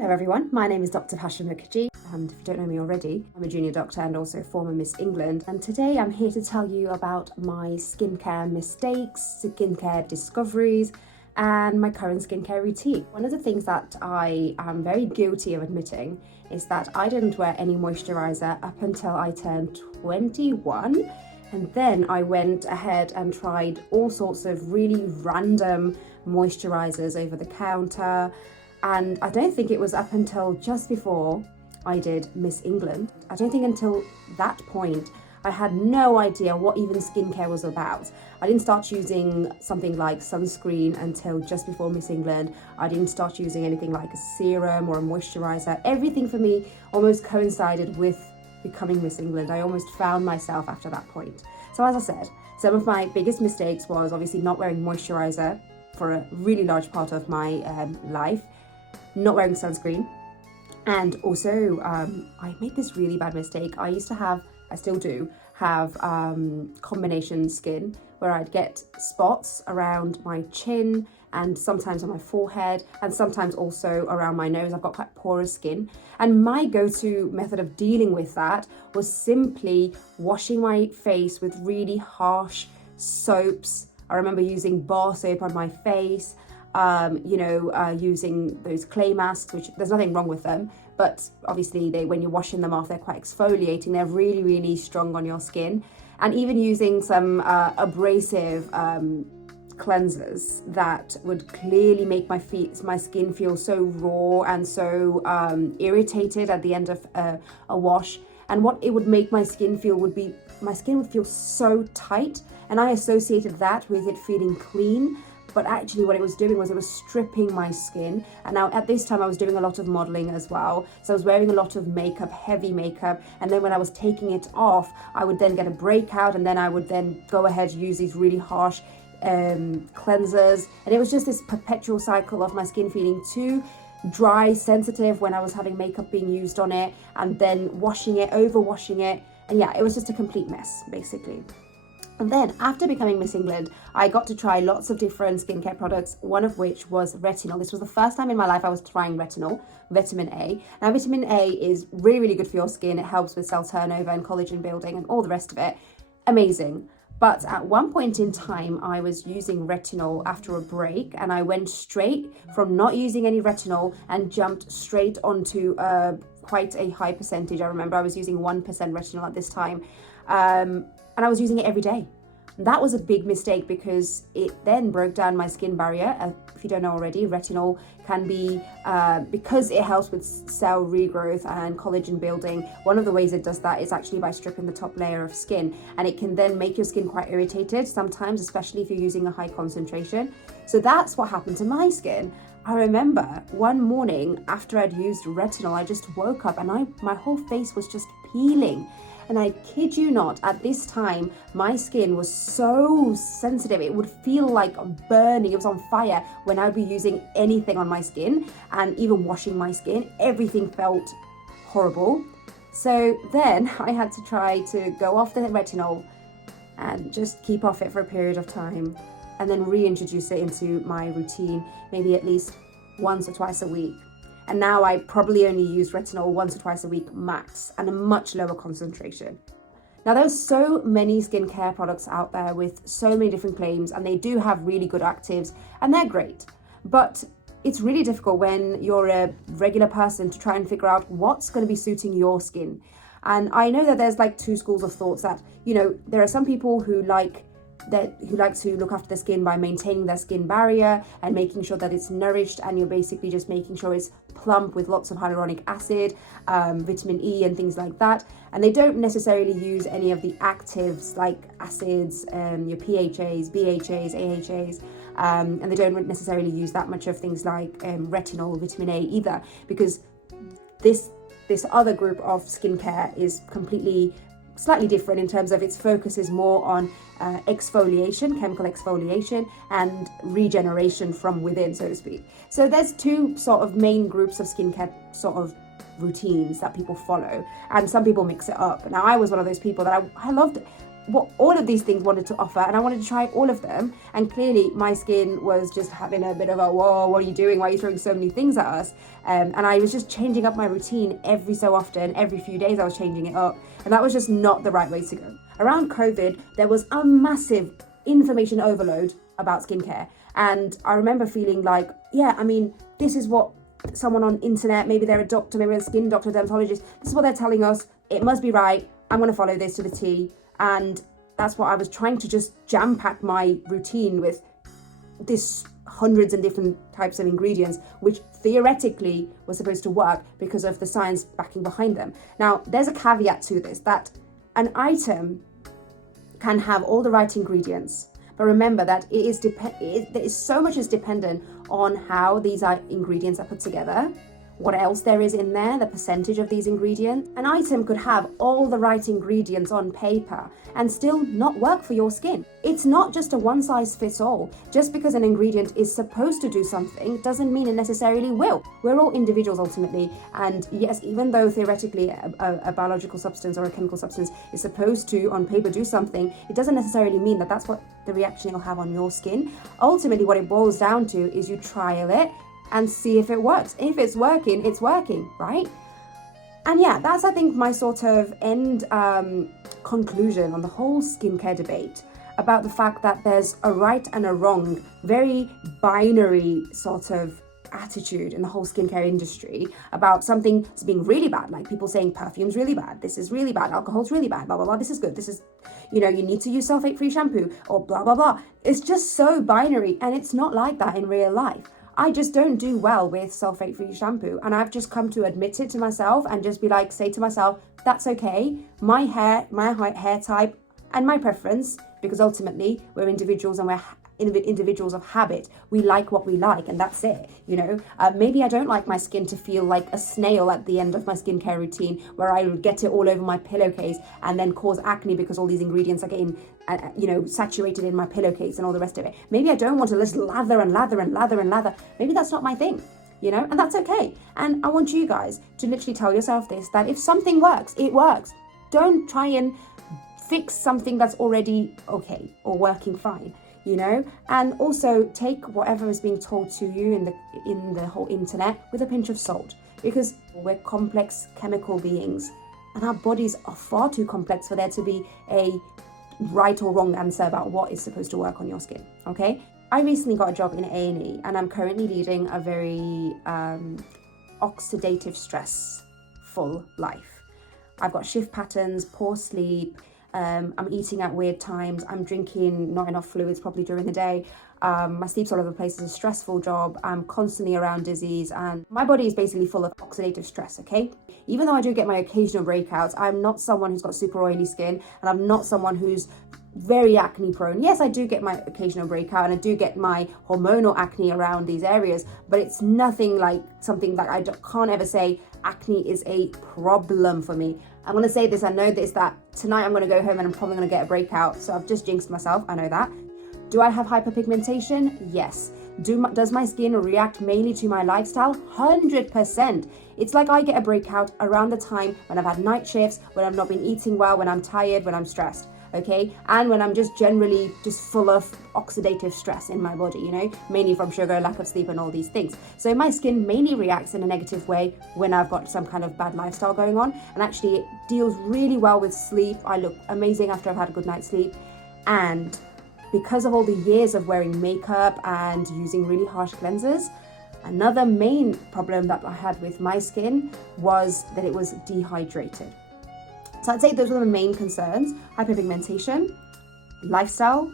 Hello everyone, my name is Dr. Bhasha Mukherjee, and if you don't know me already, I'm a junior doctor and also former Miss England, and today I'm here to tell you about my skincare mistakes, skincare discoveries, and my current skincare routine. One of the things that I am very guilty of admitting is that I didn't wear any moisturizer up until I turned 21, and then I went ahead and tried all sorts of really random moisturizers over the counter. And I don't think it was up until just before I did Miss England. I don't think until that point I had no idea what even skincare was about. I didn't start using something like sunscreen until just before Miss England. I didn't start using anything like a serum or a moisturizer. Everything for me almost coincided with becoming Miss England. I almost found myself after that point. So as I said, some of my biggest mistakes was obviously not wearing moisturizer for a really large part of my life. Not wearing sunscreen, and also I made this really bad mistake. I still do have combination skin where I'd get spots around my chin and sometimes on my forehead and sometimes also around my nose. I've got quite porous skin, and my go-to method of dealing with that was simply washing my face with really harsh soaps. I remember using bar soap on my face, using those clay masks, which there's nothing wrong with them, but obviously when you're washing them off, they're quite exfoliating. They're really, really strong on your skin. And even using some abrasive cleansers that would clearly make my skin feel so raw and so irritated at the end of a wash. And what it would make my skin feel would be, my skin would feel so tight, and I associated that with it feeling clean. But actually what it was doing was it was stripping my skin. And now at this time I was doing a lot of modeling as well. So I was wearing a lot of makeup, heavy makeup. And then when I was taking it off, I would then get a breakout, and then I would then go ahead and use these really harsh cleansers. And it was just this perpetual cycle of my skin feeling too dry, sensitive when I was having makeup being used on it, and then washing it, over washing it. And yeah, it was just a complete mess, basically. And then after becoming Miss England, I got to try lots of different skincare products, one of which was retinol. This was the first time in my life I was trying retinol, vitamin A. Now, vitamin A is really, really good for your skin. It helps with cell turnover and collagen building and all the rest of it. Amazing. But at one point in time, I was using retinol after a break, and I went straight from not using any retinol and jumped straight onto quite a high percentage. I remember I was using 1% retinol at this time. And I was using it every day. That was a big mistake because it then broke down my skin barrier. If you don't know already, retinol can be, because it helps with cell regrowth and collagen building, one of the ways it does that is actually by stripping the top layer of skin. And it can then make your skin quite irritated sometimes, especially if you're using a high concentration. So that's what happened to my skin. I remember one morning after I'd used retinol, I just woke up and my whole face was just peeling. And I kid you not, at this time, my skin was so sensitive. It would feel like burning. It was on fire when I'd be using anything on my skin, and even washing my skin. Everything felt horrible. So then I had to try to go off the retinol and just keep off it for a period of time, and then reintroduce it into my routine, maybe at least once or twice a week. And now I probably only use retinol once or twice a week max, and a much lower concentration. Now, there's so many skincare products out there with so many different claims, and they do have really good actives, and they're great. But it's really difficult when you're a regular person to try and figure out what's going to be suiting your skin. And I know that there's like two schools of thoughts that, there are some people who like to look after their skin by maintaining their skin barrier and making sure that it's nourished, and you're basically just making sure it's plump with lots of hyaluronic acid, vitamin E and things like that. And they don't necessarily use any of the actives like acids, your PHAs, BHAs, AHAs, and they don't necessarily use that much of things like retinol, vitamin A either, because this other group of skincare is slightly different in terms of its focus is more on exfoliation, chemical exfoliation, and regeneration from within, so to speak. So there's two sort of main groups of skincare sort of routines that people follow, and some people mix it up. Now, I was one of those people that I loved what all of these things wanted to offer, and I wanted to try all of them. And clearly my skin was just having a bit of a, whoa, what are you doing? Why are you throwing so many things at us? And I was just changing up my routine every so often. Every few days I was changing it up, and that was just not the right way to go. Around COVID, there was a massive information overload about skincare, and I remember feeling like, yeah, I mean, this is what someone on internet, maybe they're a doctor, maybe a skin doctor, dermatologist, this is what they're telling us, it must be right, I'm going to follow this to the T. And that's what I was trying to just jam pack my routine with, this hundreds and different types of ingredients, which theoretically were supposed to work because of the science backing behind them. Now, there's a caveat to this, that an item can have all the right ingredients, but remember that there is so much is dependent on how these ingredients are put together, what else there is in there, the percentage of these ingredients. An item could have all the right ingredients on paper and still not work for your skin. It's not just a one size fits all. Just because an ingredient is supposed to do something doesn't mean it necessarily will. We're all individuals ultimately, and yes, even though theoretically a biological substance or a chemical substance is supposed to on paper do something, it doesn't necessarily mean that that's what the reaction you'll have on your skin. Ultimately what it boils down to is you trial it and see if it works. If it's working, right? And yeah, that's, I think, my sort of end conclusion on the whole skincare debate about the fact that there's a right and a wrong, very binary sort of attitude in the whole skincare industry about something being really bad, like people saying perfume's really bad, this is really bad, alcohol's really bad, blah, blah, blah, this is good, this is, you need to use sulfate-free shampoo, or blah, blah, blah. It's just so binary, and it's not like that in real life. I just don't do well with sulfate-free shampoo, and I've just come to admit it to myself and just be like, say to myself, that's okay. My hair, my hair type, and my preference, because ultimately we're individuals and we're individuals of habit. We like what we like, and that's it. Maybe I don't like my skin to feel like a snail at the end of my skincare routine, where I get it all over my pillowcase and then cause acne because all these ingredients are getting saturated in my pillowcase and all the rest of it. Maybe I don't want to just lather and lather and lather and lather. Maybe that's not my thing, and that's okay. And I want you guys to literally tell yourself this, that if something works, it works. Don't try and fix something that's already okay or working fine. And also take whatever is being told to you in the whole internet with a pinch of salt, because we're complex chemical beings and our bodies are far too complex for there to be a right or wrong answer about what is supposed to work on your skin. Okay, I recently got a job in A&E, and I'm currently leading a very oxidative stressful life. I've got shift patterns, poor sleep, I'm eating at weird times, I'm drinking not enough fluids probably during the day, my sleep's all over the place. It's a stressful job, I'm constantly around disease, and my body is basically full of oxidative stress, okay? Even though I do get my occasional breakouts, I'm not someone who's got super oily skin, and I'm not someone who's very acne prone. Yes, I do get my occasional breakout, and I do get my hormonal acne around these areas, but it's nothing like something that I can't ever say acne is a problem for me. I'm going to say this, I know this, that tonight I'm going to go home and I'm probably going to get a breakout, so I've just jinxed myself, I know that. Do I have hyperpigmentation? Yes. Does my skin react mainly to my lifestyle? 100%. It's like I get a breakout around the time when I've had night shifts, when I've not been eating well, when I'm tired, when I'm stressed. Okay, and when I'm just generally just full of oxidative stress in my body, mainly from sugar, lack of sleep, and all these things. So my skin mainly reacts in a negative way when I've got some kind of bad lifestyle going on, and actually it deals really well with sleep. I look amazing after I've had a good night's sleep, and because of all the years of wearing makeup and using really harsh cleansers, another main problem that I had with my skin was that it was dehydrated. So I'd say those were the main concerns: hyperpigmentation, lifestyle,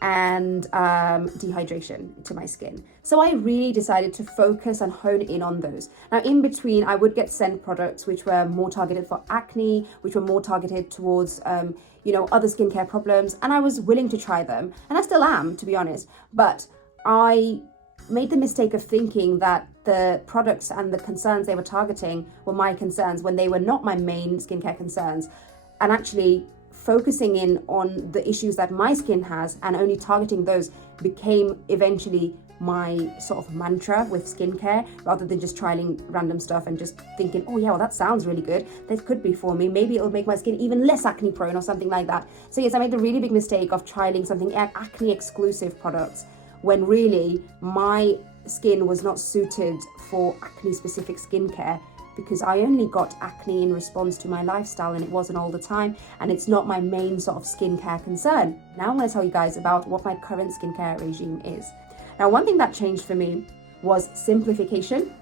and dehydration to my skin. So I really decided to focus and hone in on those. Now, in between, I would get sent products which were more targeted for acne, which were more targeted towards, other skincare problems, and I was willing to try them, and I still am, to be honest. But I made the mistake of thinking that the products and the concerns they were targeting were my concerns when they were not my main skincare concerns, and actually focusing in on the issues that my skin has and only targeting those became eventually my sort of mantra with skincare, rather than just trialing random stuff and just thinking, oh yeah, well that sounds really good, this could be for me, maybe it'll make my skin even less acne prone or something like that. So yes, I made the really big mistake of trialing something acne exclusive products when really my skin was not suited for acne specific skincare, because I only got acne in response to my lifestyle, and it wasn't all the time, and it's not my main sort of skincare concern. Now I'm going to tell you guys about what my current skincare regime is. Now, one thing that changed for me was simplification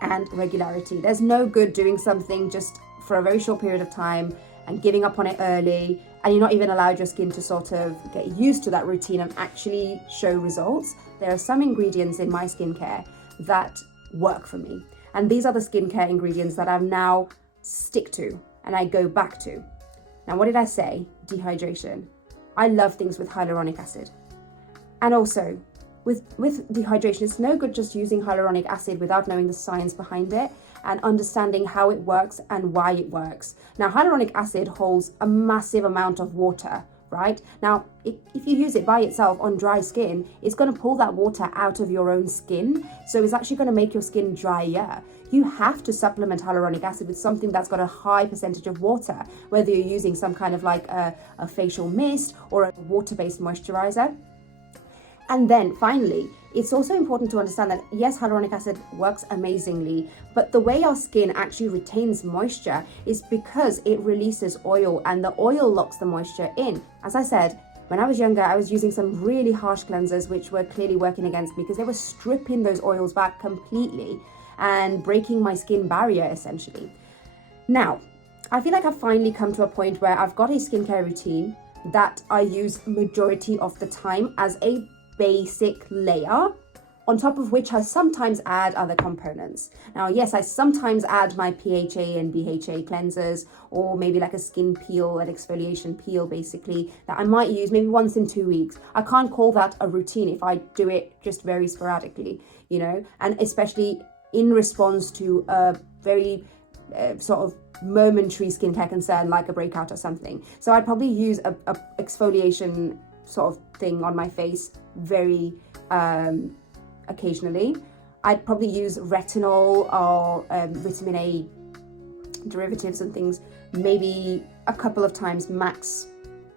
and regularity. There's no good doing something just for a very short period of time and giving up on it early, and you're not even allowed your skin to sort of get used to that routine and actually show results. There are some ingredients in my skincare that work for me, and these are the skincare ingredients that I now stick to and I go back to. Now, what did I say? Dehydration. I love things with hyaluronic acid. And also, with dehydration, it's no good just using hyaluronic acid without knowing the science behind it and understanding how it works and why it works. Now, hyaluronic acid holds a massive amount of water, right? Now, if you use it by itself on dry skin, it's going to pull that water out of your own skin. So it's actually going to make your skin drier. You have to supplement hyaluronic acid with something that's got a high percentage of water, whether you're using some kind of like a facial mist or a water-based moisturizer. And then finally, it's also important to understand that yes, hyaluronic acid works amazingly, but the way our skin actually retains moisture is because it releases oil, and the oil locks the moisture in. As I said, when I was younger, I was using some really harsh cleansers which were clearly working against me, because they were stripping those oils back completely and breaking my skin barrier essentially. Now, I feel like I've finally come to a point where I've got a skincare routine that I use majority of the time as a basic layer, on top of which I sometimes add other components. Now, yes, I sometimes add my PHA and BHA cleansers, or maybe like a skin peel, an exfoliation peel basically, that I might use maybe once in 2 weeks. I can't call that a routine if I do it just very sporadically, you know, and especially in response to a very sort of momentary skincare concern like a breakout or something. So I'd probably use a exfoliation sort of thing on my face very occasionally. I'd probably use retinol or vitamin A derivatives and things maybe a couple of times, max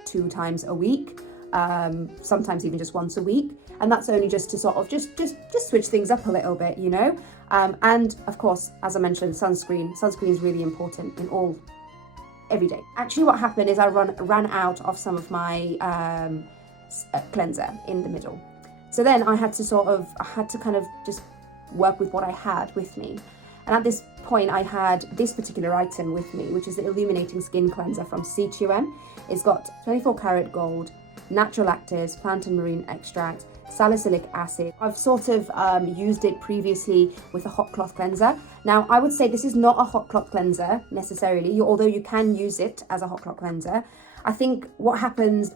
2 times a week, sometimes even just once a week, and that's only just to sort of just switch things up a little bit, you know. And of course, as I mentioned, sunscreen is really important in every day. Actually, what happened is I ran out of some of my cleanser in the middle. So then I had to kind of just work with what I had with me. And at this point, I had this particular item with me, which is the Illuminating Skin Cleanser from CAMEO. It's got 24 karat gold, natural actives, plant and marine extract, salicylic acid. I've sort of used it previously with a hot cloth cleanser. Now, I would say this is not a hot cloth cleanser necessarily, although you can use it as a hot cloth cleanser. I think what happens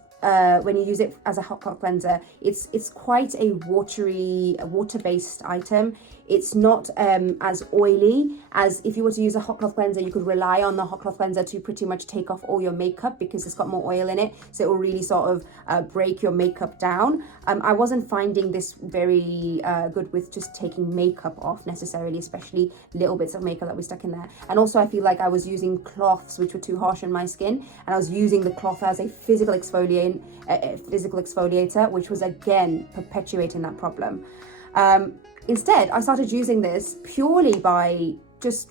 when you use it as a hot cloth cleanser, it's quite a water-based item. It's not as oily as if you were to use a hot cloth cleanser. You could rely on the hot cloth cleanser to pretty much take off all your makeup, because it's got more oil in it, so it will really sort of break your makeup down. I wasn't finding this very good with just taking makeup off necessarily, especially little bits of makeup that we stuck in there. And also I feel like I was using cloths which were too harsh on my skin, and I was using the cloth as a physical exfoliator, which was again perpetuating that problem. Instead, I started using this purely by just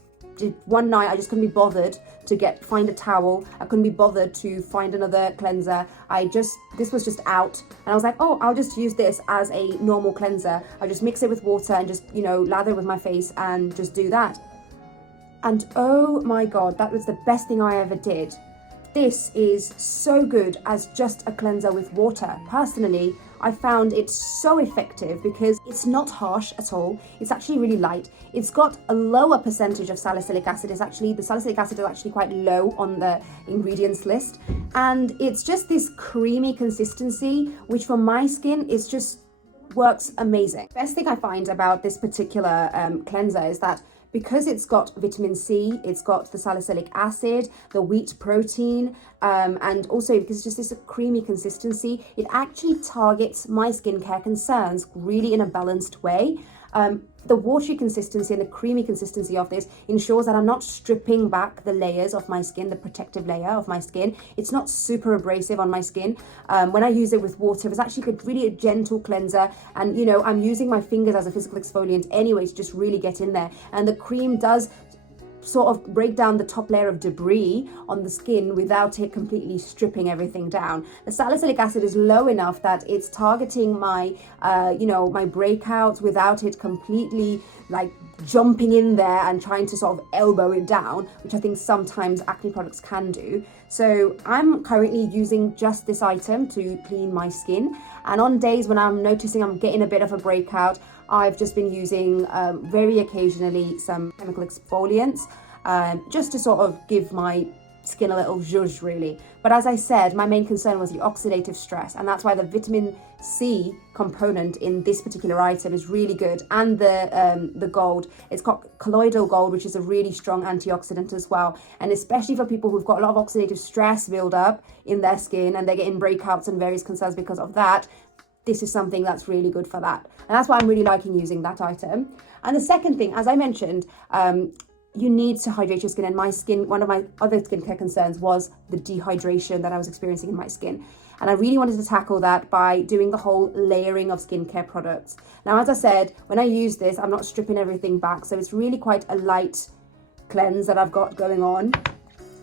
one night. I just couldn't be bothered to find a towel. I couldn't be bothered to find another cleanser. This was just out, and I was like, oh, I'll just use this as a normal cleanser. I just mix it with water and just, you know, lather with my face and just do that. And oh my God, that was the best thing I ever did. This is so good as just a cleanser with water. Personally, I found it so effective because it's not harsh at all. It's actually really light. It's got a lower percentage of salicylic acid. The salicylic acid is actually quite low on the ingredients list. And it's just this creamy consistency, which for my skin is just works amazing. Best thing I find about this particular cleanser is that because it's got vitamin C, it's got the salicylic acid, the wheat protein, and also because it's just this creamy consistency, it actually targets my skincare concerns really in a balanced way. The watery consistency and the creamy consistency of this ensures that I'm not stripping back the layers of my skin, the protective layer of my skin. It's not super abrasive on my skin. When I use it with water, it's actually really a gentle cleanser. And, you know, I'm using my fingers as a physical exfoliant anyway to just really get in there. And the cream does sort of break down the top layer of debris on the skin without it completely stripping everything down. The salicylic acid is low enough that it's targeting my, my breakouts without it completely like jumping in there and trying to sort of elbow it down, which I think sometimes acne products can do. So I'm currently using just this item to clean my skin. And on days when I'm noticing I'm getting a bit of a breakout, I've just been using very occasionally some chemical exfoliants just to sort of give my skin a little zhuzh really. But as I said, my main concern was the oxidative stress, and that's why the vitamin C component in this particular item is really good. And the gold, it's got colloidal gold, which is a really strong antioxidant as well. And especially for people who've got a lot of oxidative stress build up in their skin and they're getting breakouts and various concerns because of that, this is something that's really good for that. And that's why I'm really liking using that item. And the second thing, as I mentioned, you need to hydrate your skin. And my skin, one of my other skincare concerns was the dehydration that I was experiencing in my skin. And I really wanted to tackle that by doing the whole layering of skincare products. Now, as I said, when I use this, I'm not stripping everything back. So it's really quite a light cleanse that I've got going on.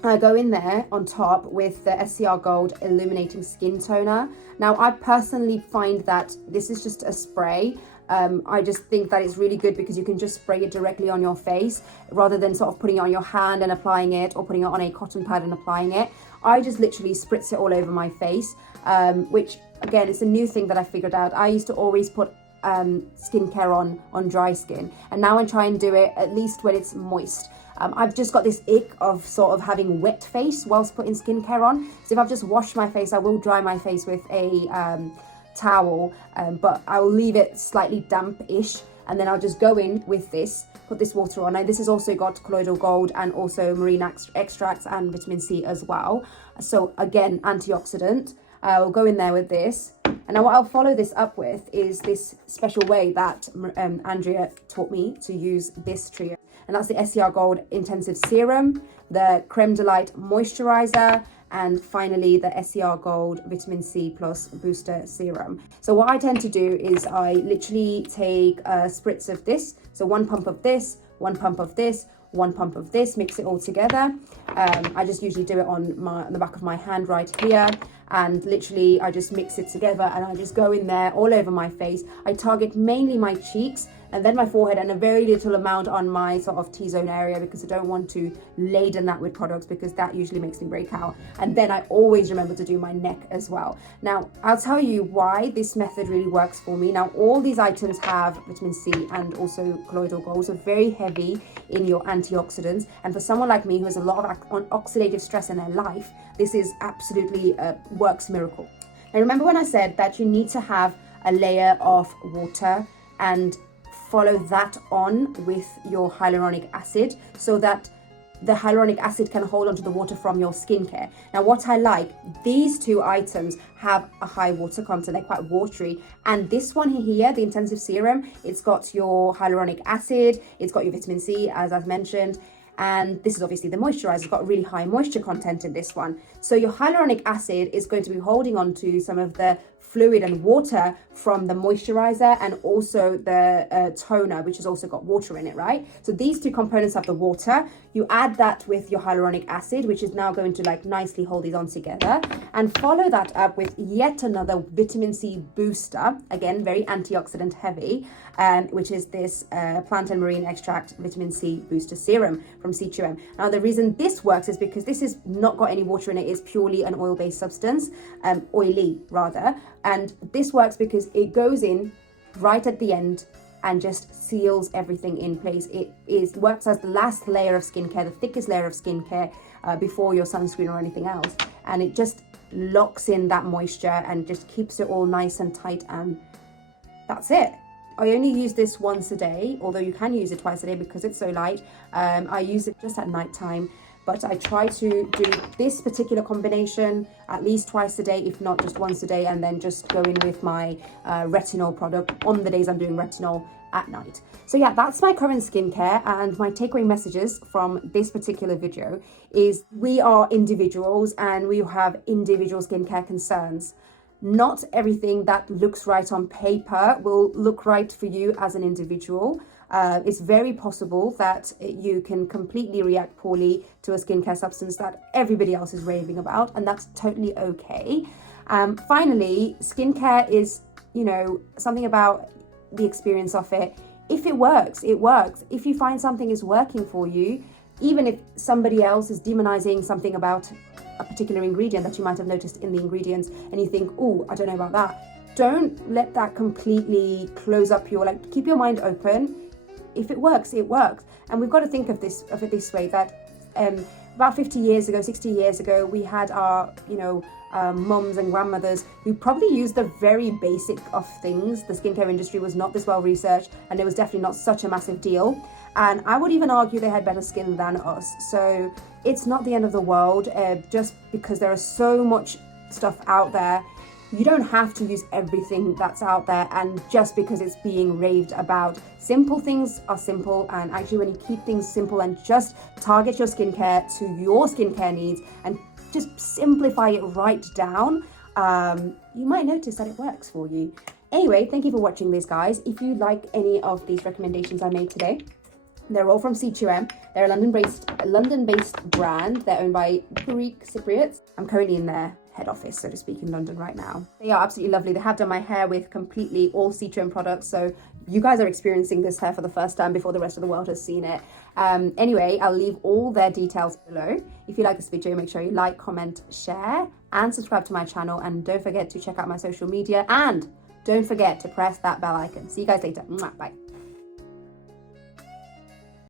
I go in there on top with the SCR Gold Illuminating Skin Toner. Now, I personally find that this is just a spray. I just think that it's really good because you can just spray it directly on your face rather than sort of putting it on your hand and applying it, or putting it on a cotton pad and applying it. I just literally spritz it all over my face, which again, it's a new thing that I figured out. I used to always put skincare on dry skin, and now I try and do it at least when it's moist. I've just got this ick of sort of having wet face whilst putting skincare on. So if I've just washed my face, I will dry my face with a towel, but I'll leave it slightly damp-ish, and then I'll just go in with this, put this water on. Now, this has also got colloidal gold and also marine extracts and vitamin C as well. So again, antioxidant. We'll go in there with this. And now what I'll follow this up with is this special way that Andrea taught me to use this trio. And that's the SCR Gold Intensive Serum, the Creme Delight Moisturizer, and finally the SCR Gold Vitamin C Plus Booster Serum. So what I tend to do is I literally take a spritz of this. So 1 pump of this, 1 pump of this, 1 pump of this, mix it all together. I just usually do it on the back of my hand right here, and literally I just mix it together and I just go in there all over my face. I target mainly my cheeks and then my forehead, and a very little amount on my sort of T-zone area because I don't want to laden that with products because that usually makes me break out. And then I always remember to do my neck as well. Now, I'll tell you why this method really works for me. Now, all these items have vitamin C and also colloidal gold, so very heavy in your antioxidants. And for someone like me who has a lot of oxidative stress in their life, this is absolutely a works miracle. Now, remember when I said that you need to have a layer of water and follow that on with your hyaluronic acid so that the hyaluronic acid can hold onto the water from your skincare. Now, what I like, these two items have a high water content, they're quite watery. And this one here, the intensive serum, it's got your hyaluronic acid, it's got your vitamin C, as I've mentioned, and this is obviously the moisturizer. It's got really high moisture content in this one. So your hyaluronic acid is going to be holding on to some of the fluid and water from the moisturizer and also the toner, which has also got water in it, right? So these two components have the water. You add that with your hyaluronic acid, which is now going to like nicely hold these on together, and follow that up with yet another vitamin C booster, again, very antioxidant heavy, which is this plant and marine extract vitamin C booster serum from C2M. Now, the reason this works is because this is not got any water in it. It's purely an oil-based substance, oily rather. And this works because it goes in right at the end and just seals everything in place. It works as the last layer of skincare, the thickest layer of skincare before your sunscreen or anything else. And it just locks in that moisture and just keeps it all nice and tight, and that's it. I only use this once a day, although you can use it twice a day because it's so light. I use it just at night time, but I try to do this particular combination at least twice a day, if not just once a day, and then just go in with my retinol product on the days I'm doing retinol at night. So yeah, that's my current skincare, and my takeaway messages from this particular video is we are individuals and we have individual skincare concerns. Not everything that looks right on paper will look right for you as an individual. It's very possible that you can completely react poorly to a skincare substance that everybody else is raving about, and that's totally okay. Finally, skincare is, something about the experience of it. If it works, it works. If you find something is working for you, even if somebody else is demonizing something about a particular ingredient that you might have noticed in the ingredients, and you think, oh, I don't know about that, don't let that completely close up keep your mind open. If it works, it works. And we've got to think of it this way, that about 50 years ago, 60 years ago, we had our, mums and grandmothers who probably used the very basic of things. The skincare industry was not this well researched, and it was definitely not such a massive deal. And I would even argue they had better skin than us. So it's not the end of the world, just because there is so much stuff out there. You don't have to use everything that's out there, and just because it's being raved about. Simple things are simple, and actually when you keep things simple and just target your skincare to your skincare needs and just simplify it right down, you might notice that it works for you. Anyway, thank you for watching this, guys. If you like any of these recommendations I made today, they're all from C2M. They're a London-based brand. They're owned by Greek Cypriots. I'm currently in their head office, so to speak, in London right now. They are absolutely lovely. They have done my hair with completely all C2M products, so you guys are experiencing this hair for the first time before the rest of the world has seen it. Anyway, I'll leave all their details below. If you like this video, make sure you like, comment, share, and subscribe to my channel. And don't forget to check out my social media, and don't forget to press that bell icon. See you guys later. Bye.